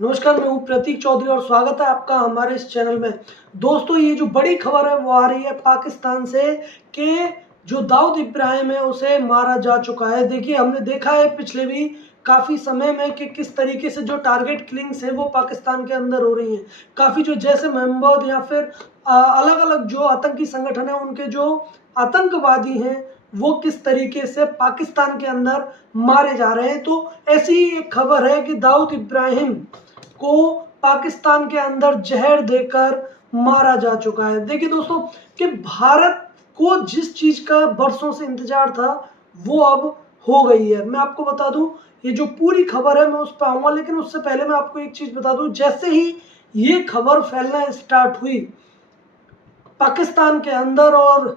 नमस्कार, मैं हूँ प्रतीक चौधरी और स्वागत है आपका हमारे इस चैनल में। दोस्तों, ये जो बड़ी खबर है वो आ रही है पाकिस्तान से कि जो दाऊद इब्राहिम है उसे मारा जा चुका है। देखिए, हमने देखा है पिछले भी काफ़ी समय में कि किस तरीके से जो टारगेट किलिंग्स है वो पाकिस्तान के अंदर हो रही हैं। काफ़ी जो जैसे मोहम्मद या फिर अलग अलग जो आतंकी संगठन है उनके जो आतंकवादी हैं वो किस तरीके से पाकिस्तान के अंदर मारे जा रहे हैं। तो ऐसी ही एक खबर है कि दाऊद इब्राहिम को पाकिस्तान के अंदर जहर देकर मारा जा चुका है। देखिए दोस्तों, कि भारत को जिस चीज का बरसों से इंतजार था वो अब हो गई है। मैं आपको बता दूं, ये जो पूरी खबर है मैं उस पर आऊंगा, लेकिन उससे पहले मैं आपको एक चीज बता दूं। जैसे ही ये खबर फैलना स्टार्ट हुई पाकिस्तान के अंदर और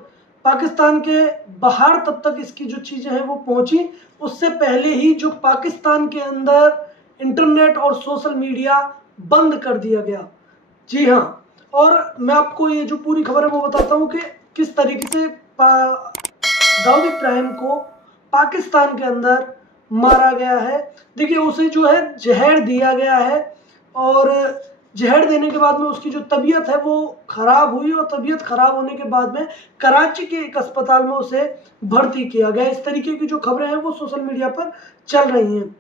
पाकिस्तान के बाहर, तब तक इसकी जो चीज़ें हैं वो पहुंची। उससे पहले ही जो पाकिस्तान के अंदर इंटरनेट और सोशल मीडिया बंद कर दिया गया। जी हाँ, और मैं आपको ये जो पूरी खबर है वो बताता हूँ कि किस तरीके से दाऊद इब्राहिम को पाकिस्तान के अंदर मारा गया है। देखिए, उसे जो है जहर दिया गया है और जहर देने के बाद में उसकी जो तबीयत है वो खराब हुई और तबीयत खराब होने के बाद में कराची के एक अस्पताल में उसे भर्ती किया गया। इस तरीके की जो खबरें हैं वो सोशल मीडिया पर चल रही हैं।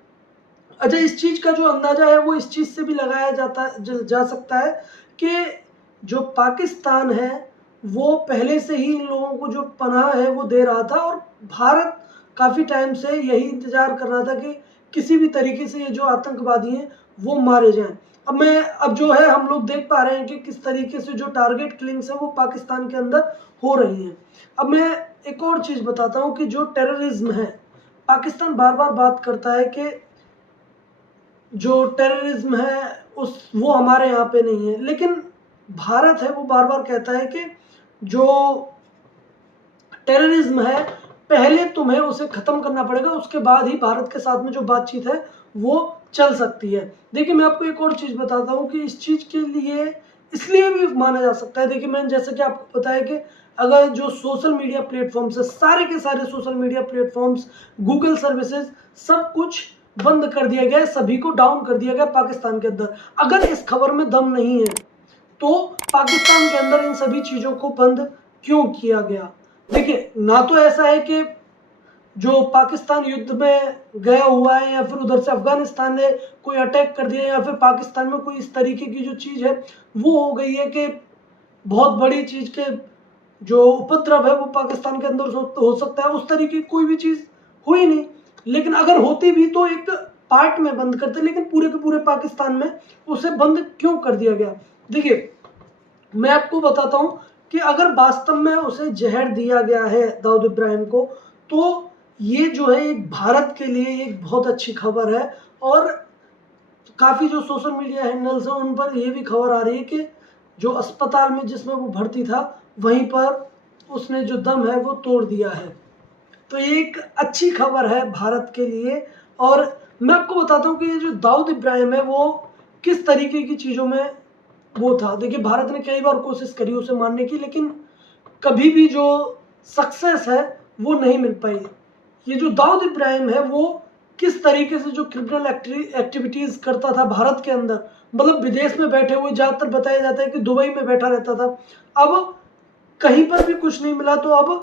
अच्छा, इस चीज़ का जो अंदाज़ा है वो इस चीज़ से भी लगाया जा सकता है कि जो पाकिस्तान है वो पहले से ही इन लोगों को जो पनाह है वो दे रहा था और भारत काफ़ी टाइम से यही इंतज़ार कर रहा था कि किसी भी तरीके से ये जो आतंकवादी हैं वो मारे जाएं। अब जो है हम लोग देख पा रहे हैं कि किस तरीके से जो टारगेट किलिंग्स है वो पाकिस्तान के अंदर हो रही हैं। अब मैं एक और चीज़ बताता हूँ कि जो टेररिज्म है, पाकिस्तान बार बार बात करता है कि जो टेररिज्म है उस वो हमारे यहाँ पे नहीं है, लेकिन भारत है वो बार बार कहता है कि जो टेररिज्म है पहले तुम्हें उसे खत्म करना पड़ेगा, उसके बाद ही भारत के साथ में जो बातचीत है वो चल सकती है। देखिए, मैं आपको एक और चीज़ बताता हूँ कि इस चीज़ के लिए इसलिए भी माना जा सकता है। देखिए, मैंने जैसे कि आपको बताया कि अगर जो सोशल मीडिया प्लेटफॉर्म्स है, सारे के सारे social media platforms, Google services, सब कुछ बंद कर दिया गया है, सभी को डाउन कर दिया गया पाकिस्तान के अंदर। अगर इस खबर में दम नहीं है तो पाकिस्तान के अंदर इन सभी चीज़ों को बंद क्यों किया गया? देखिए, ना तो ऐसा है कि जो पाकिस्तान युद्ध में गया हुआ है या फिर उधर से अफगानिस्तान ने कोई अटैक कर दिया या फिर पाकिस्तान में कोई इस तरीके की जो चीज़ है वो हो गई है कि बहुत बड़ी चीज़ के जो उपद्रव है वो पाकिस्तान के अंदर हो सकता है। उस तरीके की कोई भी चीज़ हुई नहीं, लेकिन अगर होती भी तो एक पार्ट में बंद करते, लेकिन पूरे के पूरे पाकिस्तान में उसे बंद क्यों कर दिया गया? देखिए, मैं आपको बताता हूँ कि अगर वास्तव में उसे जहर दिया गया है दाऊद इब्राहिम को, तो ये जो है एक भारत के लिए एक बहुत अच्छी खबर है। और काफ़ी जो सोशल मीडिया हैंडल्स हैं उन पर ये भी खबर आ रही है कि जो अस्पताल में जिसमें वो भर्ती था वहीं पर उसने जो दम है वो तोड़ दिया है। तो ये एक अच्छी खबर है भारत के लिए। और मैं आपको बताता हूँ कि ये जो दाऊद इब्राहिम है वो किस तरीके की चीज़ों में वो था। देखिए, भारत ने कई बार कोशिश करी उसे मारने की, लेकिन कभी भी जो सक्सेस है वो नहीं मिल पाई। ये जो दाऊद इब्राहिम है वो किस तरीके से जो क्रिमिनल एक्टिविटीज़ करता था भारत के अंदर, मतलब विदेश में बैठे हुए, ज़्यादातर बताया जाता है कि दुबई में बैठा रहता था। अब कहीं पर भी कुछ नहीं मिला तो अब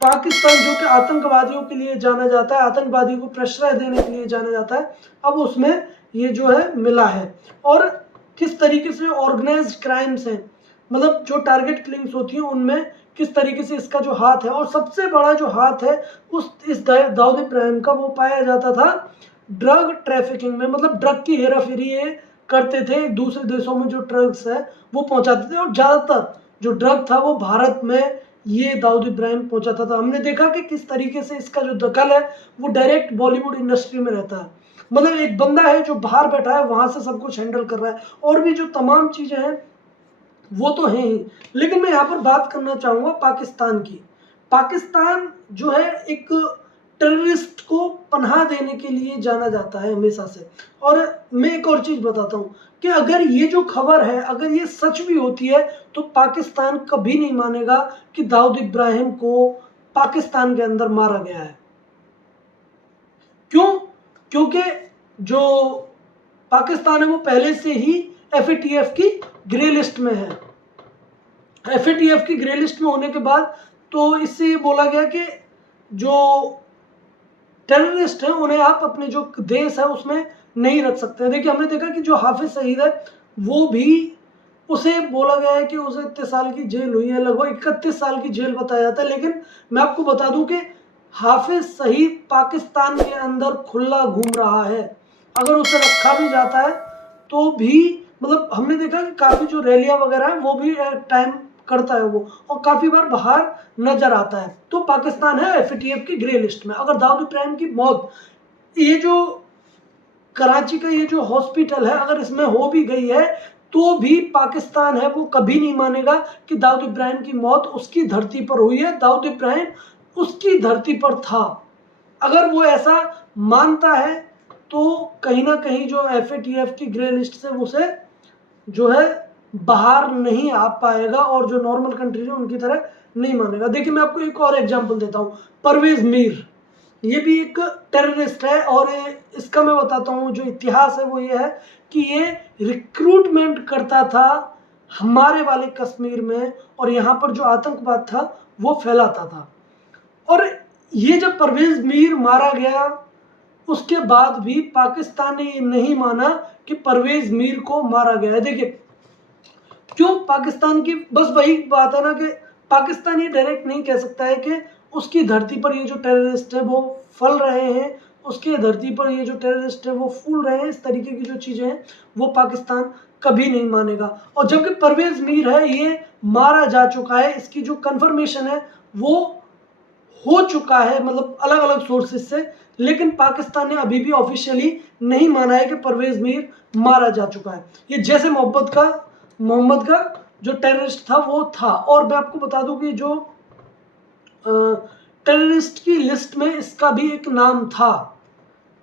पाकिस्तान, जो कि आतंकवादियों के लिए जाना जाता है, आतंकवादियों को प्रश्रय देने के लिए जाना जाता है, अब उसमें ये जो है मिला है। और किस तरीके से ऑर्गेनाइज्ड क्राइम्स हैं, मतलब जो टारगेट किलिंग्स होती हैं उनमें किस तरीके से इसका जो हाथ है, और सबसे बड़ा जो हाथ है उस इस दाऊद इब्राहिम का वो पाया जाता था ड्रग ट्रैफिकिंग में। मतलब ड्रग की हेरा फेरी ये करते थे, दूसरे देशों में जो ड्रग्स है वो पहुंचाते थे, और ज़्यादातर जो ड्रग था वो भारत में ये दाऊद इब्राहिम पहुंचाता था। हमने देखा कि किस तरीके से इसका जो दखल है वो डायरेक्ट बॉलीवुड इंडस्ट्री में रहता है। मतलब एक बंदा है जो बाहर बैठा है, वहां से सब कुछ हैंडल कर रहा है, और भी जो तमाम चीजें हैं वो तो है ही। लेकिन मैं यहाँ पर बात करना चाहूंगा पाकिस्तान की। पाकिस्तान जो है एक टेररिस्ट को पनाह देने के लिए जाना जाता है हमेशा से। और मैं एक और चीज बताता हूँ कि अगर ये जो खबर है अगर ये सच भी होती है तो पाकिस्तान कभी नहीं मानेगा कि दाऊद इब्राहिम को पाकिस्तान के अंदर मारा गया है। क्यों? क्योंकि जो पाकिस्तान है वो पहले से ही FATF की ग्रे लिस्ट में है। FATF की ग्रे लिस्ट में होने के बाद तो इससे ये बोला गया कि जो टेररिस्ट हैं उन्हें आप अपने जो देश है उसमें नहीं रख सकते। देखिए हमने देखा कि जो हाफिज सईद है वो भी, उसे बोला गया है कि उसे इतने साल की जेल हुई है, लगभग 31 साल की जेल बताया जाता है। लेकिन मैं आपको बता दूं कि हाफिज सईद पाकिस्तान के अंदर खुला घूम रहा है। अगर उसे रखा भी जाता है तो भी मतलब हमने देखा कि काफ़ी जो रैलियां वगैरह है वो भी टाइम करता है वो, और काफ़ी बार बाहर नजर आता है। तो पाकिस्तान है FATF की ग्रे लिस्ट में। अगर दाऊद इब्राहिम की मौत, ये जो कराची का ये जो हॉस्पिटल है, अगर इसमें हो भी गई है तो भी पाकिस्तान है वो कभी नहीं मानेगा कि दाऊद इब्राहिम की मौत उसकी धरती पर हुई है, दाऊद इब्राहिम उसकी धरती पर था। अगर वो ऐसा मानता है तो कहीं ना कहीं जो FATF की ग्रे लिस्ट से उसे जो है बाहर नहीं आ पाएगा और जो नॉर्मल कंट्रीज है उनकी तरह नहीं मानेगा। देखिए मैं आपको एक और एग्जांपल देता हूँ, परवेज मीर, ये भी एक टेररिस्ट है और इसका मैं बताता हूँ जो इतिहास है वो ये है कि ये रिक्रूटमेंट करता था हमारे वाले कश्मीर में, और यहाँ पर जो आतंकवाद था वो फैलाता था। और ये जब परवेज मीर मारा गया उसके बाद भी पाकिस्तान ने ये नहीं माना कि परवेज मीर को मारा गया है। देखिए क्यों पाकिस्तान की, बस वही बात है ना कि पाकिस्तान ये डायरेक्ट नहीं कह सकता है कि उसकी धरती पर ये जो टेररिस्ट है वो फल रहे हैं, उसके धरती पर ये जो टेररिस्ट है वो फूल रहे हैं। इस तरीके की जो चीज़ें हैं वो पाकिस्तान कभी नहीं मानेगा। और जबकि परवेज मीर है ये मारा जा चुका है, इसकी जो कंफर्मेशन है वो हो चुका है, मतलब अलग अलग सोर्सेज से, लेकिन पाकिस्तान ने अभी भी ऑफिशियली नहीं माना है कि परवेज मीर मारा जा चुका है। ये जैसे मोहम्मद का जो टेररिस्ट था वो था। और मैं आपको बता दूं कि जो टेररिस्ट की लिस्ट में इसका भी एक नाम था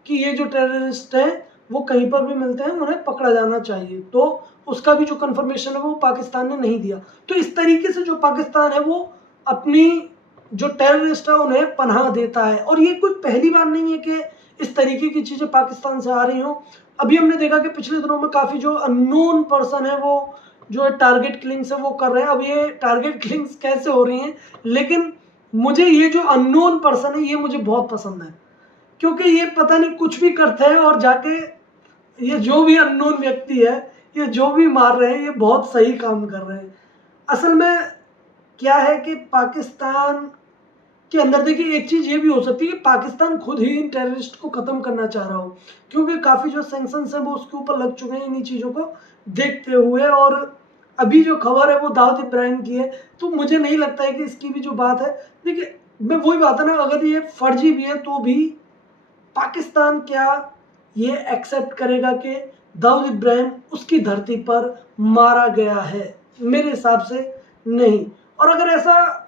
कि ये जो टेररिस्ट हैं वो कहीं पर भी मिलते हैं उन्हें पकड़ा जाना चाहिए, तो उसका भी जो कंफर्मेशन है वो पाकिस्तान ने नहीं दिया। तो इस तरीके से जो पाकिस्तान है वो अपनी जो टेररिस्ट है उन्हें पनाह देता है। और ये कोई पहली बार नहीं है कि इस तरीके की चीज़ें पाकिस्तान से आ रही हों। अभी हमने देखा कि पिछले दिनों में काफ़ी जो अननोन पर्सन है वो जो टारगेट किलिंग्स है वो कर रहे हैं। अब ये टारगेट किलिंग्स कैसे हो रही हैं, लेकिन मुझे ये जो अननोन पर्सन है ये मुझे बहुत पसंद है, क्योंकि ये पता नहीं कुछ भी करते हैं और जाके ये जो भी अननोन व्यक्ति है ये जो भी मार रहे हैं ये बहुत सही काम कर रहे हैं। असल में क्या है कि पाकिस्तान के अंदर देखिए एक चीज़ ये भी हो सकती है कि पाकिस्तान खुद ही इन टेररिस्ट को ख़त्म करना चाह रहा हो, क्योंकि काफ़ी जो सैंक्शंस हैं वो उसके ऊपर लग चुके हैं इन्हीं चीज़ों को देखते हुए। और अभी जो खबर है वो दाऊद इब्राहिम की है, तो मुझे नहीं लगता है कि इसकी भी जो बात है, देखिए मैं वही बात है ना, अगर ये फर्जी भी है तो भी पाकिस्तान क्या ये एक्सेप्ट करेगा कि दाऊद इब्राहिम उसकी धरती पर मारा गया है? मेरे हिसाब से नहीं। और अगर ऐसा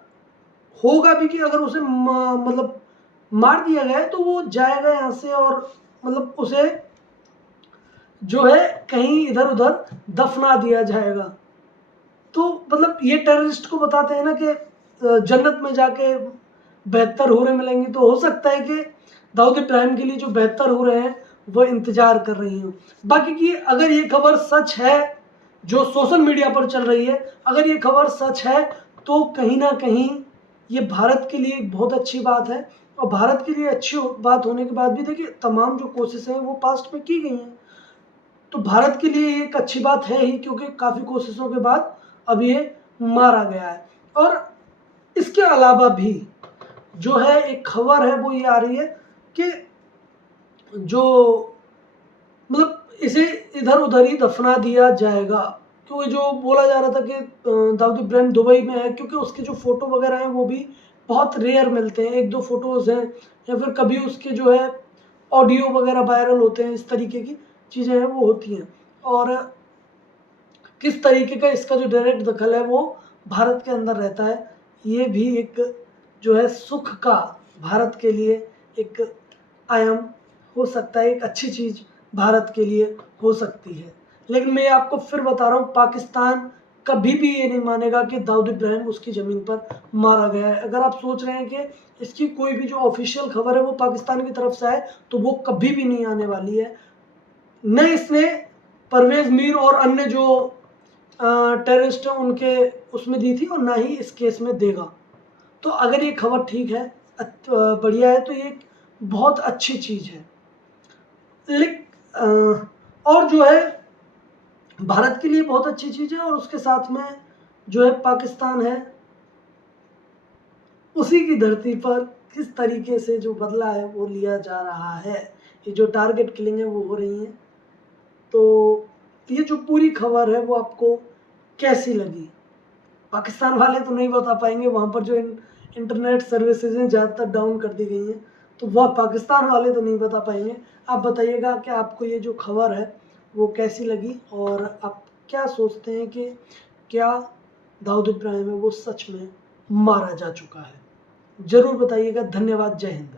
होगा भी कि अगर उसे मतलब मार दिया गया है तो वो जाएगा यहाँ से और मतलब उसे जो है कहीं इधर उधर दफना दिया जाएगा। तो मतलब ये टेररिस्ट को बताते हैं ना कि जन्नत में जाके 72 हूरें मिलेंगी, तो हो सकता है कि दाऊद इब्राहिम के लिए जो 72 हूरें हैं वो इंतजार कर रही हूँ। बाकी की अगर ये खबर सच है जो सोशल मीडिया पर चल रही है, अगर ये खबर सच है तो कहीं ना कहीं ये भारत के लिए एक बहुत अच्छी बात है। और भारत के लिए अच्छी बात होने के बाद भी देखिए तमाम जो कोशिशें हैं वो पास्ट में की गई हैं, तो भारत के लिए एक अच्छी बात है ही, क्योंकि काफ़ी कोशिशों के बाद अब ये मारा गया है। और इसके अलावा भी जो है एक खबर है वो ये आ रही है कि जो मतलब इसे इधर उधर ही दफना दिया जाएगा, क्योंकि जो बोला जा रहा था कि दाऊद इब्राहिम दुबई में है, क्योंकि उसके जो फ़ोटो वगैरह हैं वो भी बहुत रेयर मिलते हैं, एक दो फोटोज़ हैं, या फिर कभी उसके जो है ऑडियो वगैरह वायरल होते हैं, इस तरीके की चीज़ें हैं वो होती हैं। और किस तरीके का इसका जो डायरेक्ट दखल है वो भारत के अंदर रहता है, ये भी एक जो है सुख का भारत के लिए एक आयाम हो सकता है, एक अच्छी चीज़ भारत के लिए हो सकती है। लेकिन मैं आपको फिर बता रहा हूँ पाकिस्तान कभी भी ये नहीं मानेगा कि दाऊद इब्राहिम उसकी ज़मीन पर मारा गया है। अगर आप सोच रहे हैं कि इसकी कोई भी जो ऑफिशियल खबर है वो पाकिस्तान की तरफ से आए, तो वो कभी भी नहीं आने वाली है। न इसने परवेज़ मीर और अन्य जो टेररिस्ट हैं उनके उसमें दी थी और ना ही इस केस में देगा। तो अगर ये खबर ठीक है, बढ़िया है, तो ये एक बहुत अच्छी चीज़ है। और जो है भारत के लिए बहुत अच्छी चीज़ है, और उसके साथ में जो है पाकिस्तान है, उसी की धरती पर किस तरीके से जो बदला है वो लिया जा रहा है, ये जो टारगेट किलिंग है वो हो रही है। तो ये जो पूरी खबर है वो आपको कैसी लगी? पाकिस्तान वाले तो नहीं बता पाएंगे, वहाँ पर जो इंटरनेट सर्विसेज हैं ज़्यादातर डाउन कर दी गई हैं, तो वह पाकिस्तान वाले तो नहीं बता पाएंगे। आप बताइएगा कि आपको ये जो खबर है वो कैसी लगी, और आप क्या सोचते हैं कि क्या दाऊद इब्राहिम है वो सच में मारा जा चुका है? ज़रूर बताइएगा। धन्यवाद। जय हिंद।